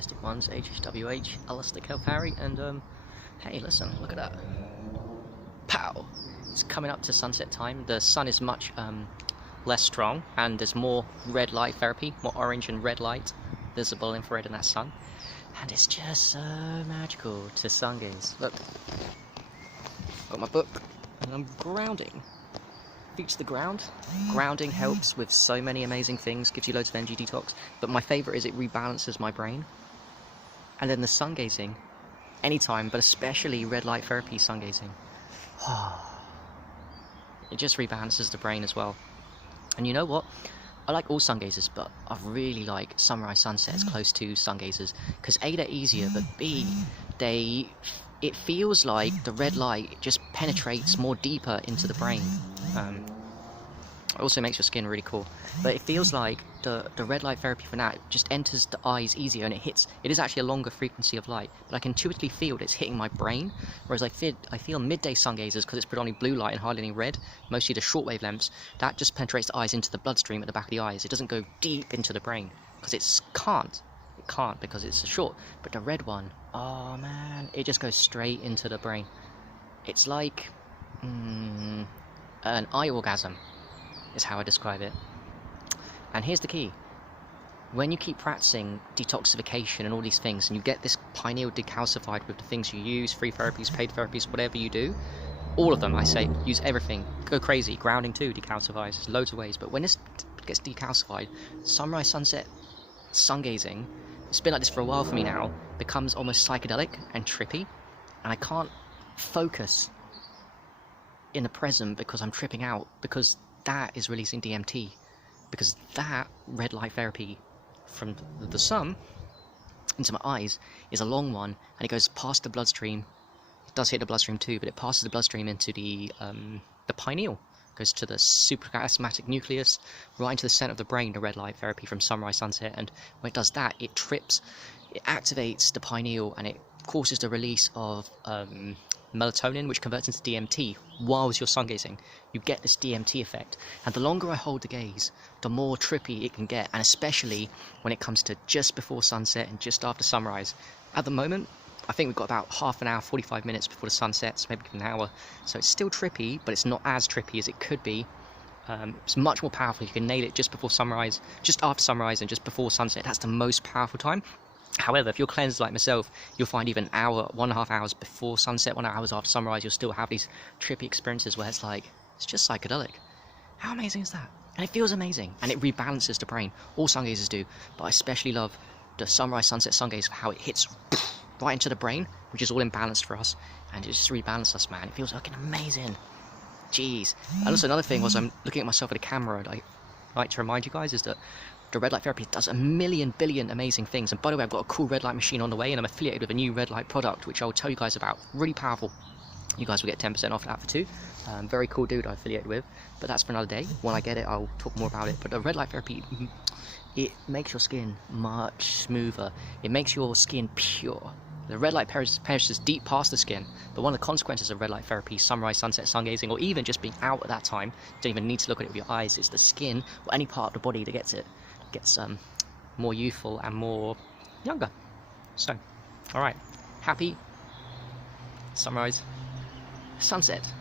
majestic ones, HHWH, holistichealthwithharry, and hey, listen, look at that. Pow! It's coming up to sunset time. The sun is much less strong, and there's more red light therapy, more orange and red light visible infrared in that sun, and it's just so magical to sungaze. Look, got my book, and I'm grounding. Feet to the ground. Grounding helps with so many amazing things, gives you loads of energy detox, but my favourite is it rebalances my brain. And then the sun gazing, anytime, but especially red light therapy sun gazing. It just rebalances the brain as well. And you know what? I like all sun gazers, but I really like sunrise sunsets close to sun gazers, because A, they're easier, but B, it feels like the red light just penetrates more deeper into the brain. It also makes your skin really cool, but it feels like the red light therapy for that just enters the eyes easier, and it is actually a longer frequency of light, but I can intuitively feel that it's hitting my brain, whereas I feel midday sun gazers, because it's predominantly blue light and hardly any red, mostly the short wavelengths, that just penetrates the eyes into the bloodstream at the back of the eyes. It doesn't go deep into the brain, because it can't because it's short. But the red one, oh man, it just goes straight into the brain. It's like an eye orgasm is how I describe it. And here's the key: when you keep practicing detoxification and all these things, and you get this pineal decalcified with the things you use, free therapies, paid therapies, whatever you do, all of them, I say, use everything, go crazy. Grounding too decalcifies, there's loads of ways, but when this gets decalcified, sunrise, sunset, sun gazing, it's been like this for a while for me now, becomes almost psychedelic and trippy, and I can't focus in the present because I'm tripping out, because that is releasing DMT, because that red light therapy from the sun into my eyes is a long one, and it goes past the bloodstream. It does hit the bloodstream too, but it passes the bloodstream into the pineal, goes to the suprachiasmatic nucleus, right into the center of the brain, the red light therapy from sunrise, sunset. And when it does that, it activates the pineal, and it causes the release of melatonin, which converts into DMT whilst you're sun gazing. You get this DMT effect, and the longer I hold the gaze, the more trippy it can get, and especially when it comes to just before sunset and just after sunrise. At the moment, I think we've got about half an hour, 45 minutes before the sun sets, maybe an hour, so it's still trippy, but it's not as trippy as it could be. It's much more powerful. You can nail it just before sunrise, just after sunrise, and just before sunset. That's the most powerful time. However, if you're cleansed like myself, you'll find even an hour, 1.5 hours before sunset, 1 hour after sunrise, you'll still have these trippy experiences where it's like, it's just psychedelic. How amazing is that? And it feels amazing, and it rebalances the brain. All sun gazers do, but I especially love the sunrise, sunset, sun gaze for how it hits right into the brain, which is all imbalanced for us, and it just rebalances us, man. It feels fucking amazing. Jeez. And also another thing was, I'm looking at myself at a camera, and I like to remind you guys, is that the red light therapy does a million billion amazing things. And by the way, I've got a cool red light machine on the way, and I'm affiliated with a new red light product, which I'll tell you guys about. Really powerful. You guys will get 10% off that for two. Very cool dude I affiliate with, but that's for another day. When I get it, I'll talk more about it. But the red light therapy, it makes your skin much smoother. It makes your skin pure. The red light penetrates deep past the skin, but one of the consequences of red light therapy, sunrise, sunset, sun gazing, or even just being out at that time, you don't even need to look at it with your eyes, is the skin, or any part of the body that gets more youthful and more younger. So, alright, happy sunrise, sunset,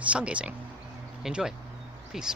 sun gazing. Enjoy. Peace.